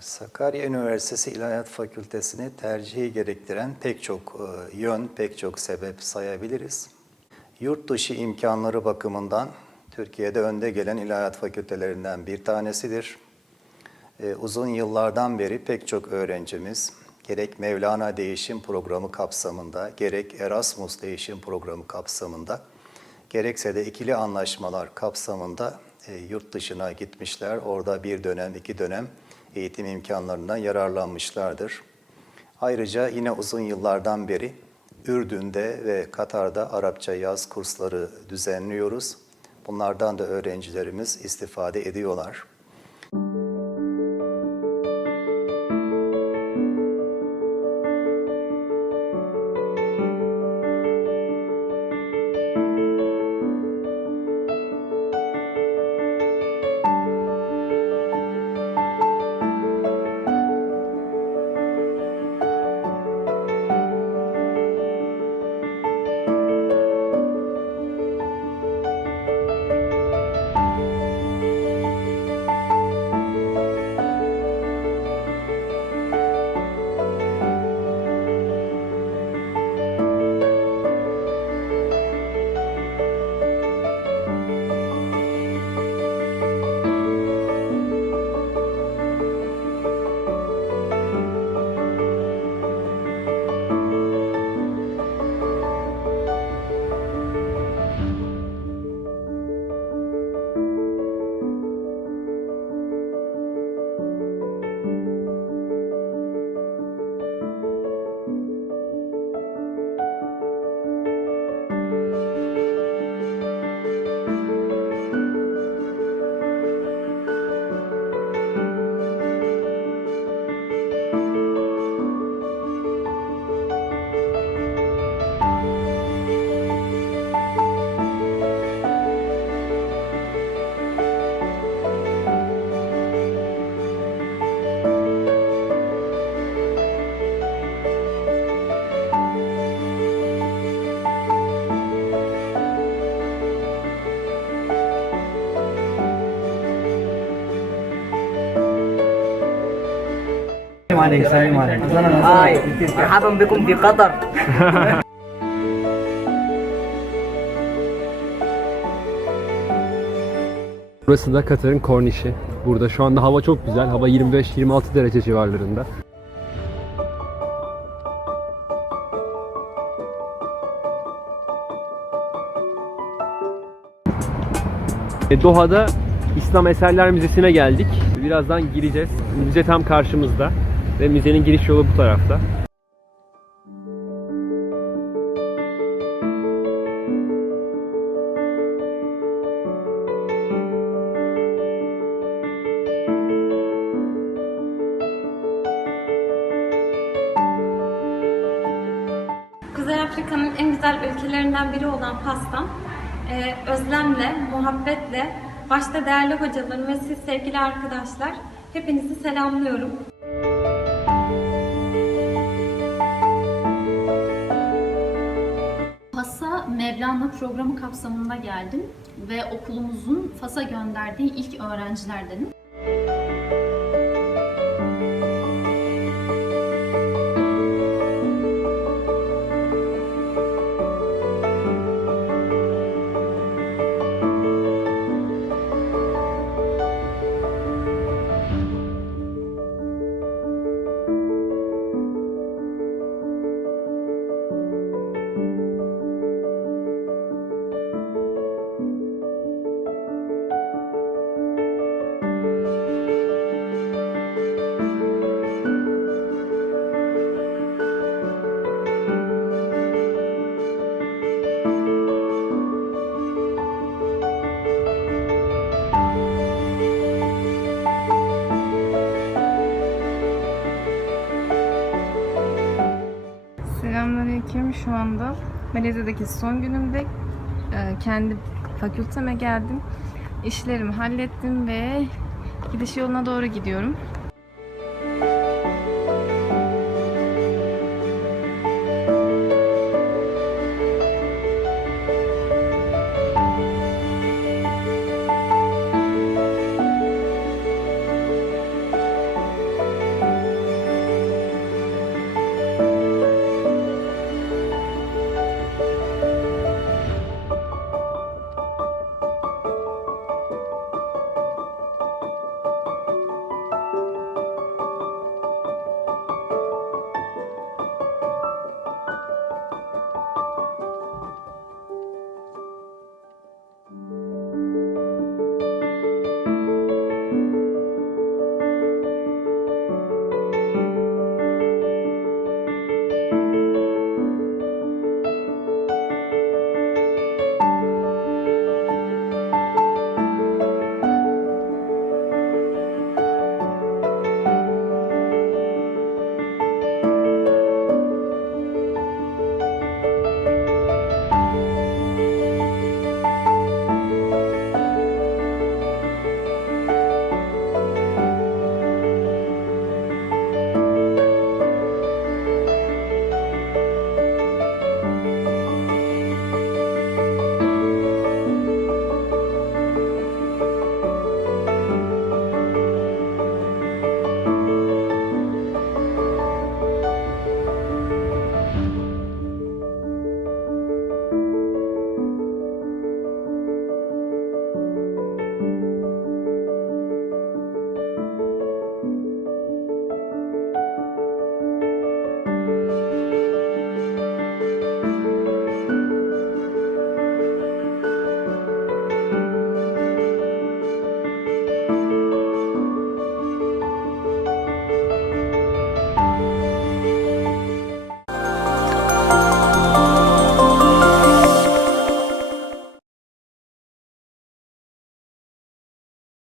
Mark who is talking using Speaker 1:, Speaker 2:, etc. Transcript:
Speaker 1: Sakarya Üniversitesi İlahiyat Fakültesini tercihi gerektiren pek çok e, yön, pek çok sebep sayabiliriz. Yurt dışı imkanları bakımından Türkiye'de önde gelen ilahiyat fakültelerinden bir tanesidir. E, Uzun yıllardan beri pek çok öğrencimiz gerek Mevlana Değişim Programı kapsamında, gerek Erasmus Değişim Programı kapsamında, gerekse de ikili anlaşmalar kapsamında e, yurt dışına gitmişler. Orada bir dönem, iki dönem eğitim imkanlarından yararlanmışlardır. Ayrıca yine uzun yıllardan beri Ürdün'de ve Katar'da Arapça yaz kursları düzenliyoruz. Bunlardan da öğrencilerimiz istifade ediyorlar.
Speaker 2: سلام عليك سلام عليك
Speaker 3: هاي مرحبا بكم في قطر
Speaker 4: Burası da Katar'ın kornişi. Burada şu anda hava çok güzel. Hava 25-26 derece civarlarında. E, Doha'da İslam Eserler Müzesi'ne geldik. Birazdan gireceğiz. Müze tam karşımızda ve müzenin giriş yolu bu tarafta.
Speaker 5: Kuzey Afrika'nın en güzel ülkelerinden biri olan Fas'tan e, özlemle, muhabbetle, başta değerli hocalarım ve siz sevgili arkadaşlar hepinizi selamlıyorum.
Speaker 6: Mevlana programı kapsamında geldim ve okulumuzun Fas'a gönderdiği ilk öğrencilerdenim.
Speaker 7: Selamünaleyküm. Şu anda Malezya'daki son günümde e, kendi fakülteme geldim. İşlerimi hallettim ve gidiş yoluna doğru gidiyorum.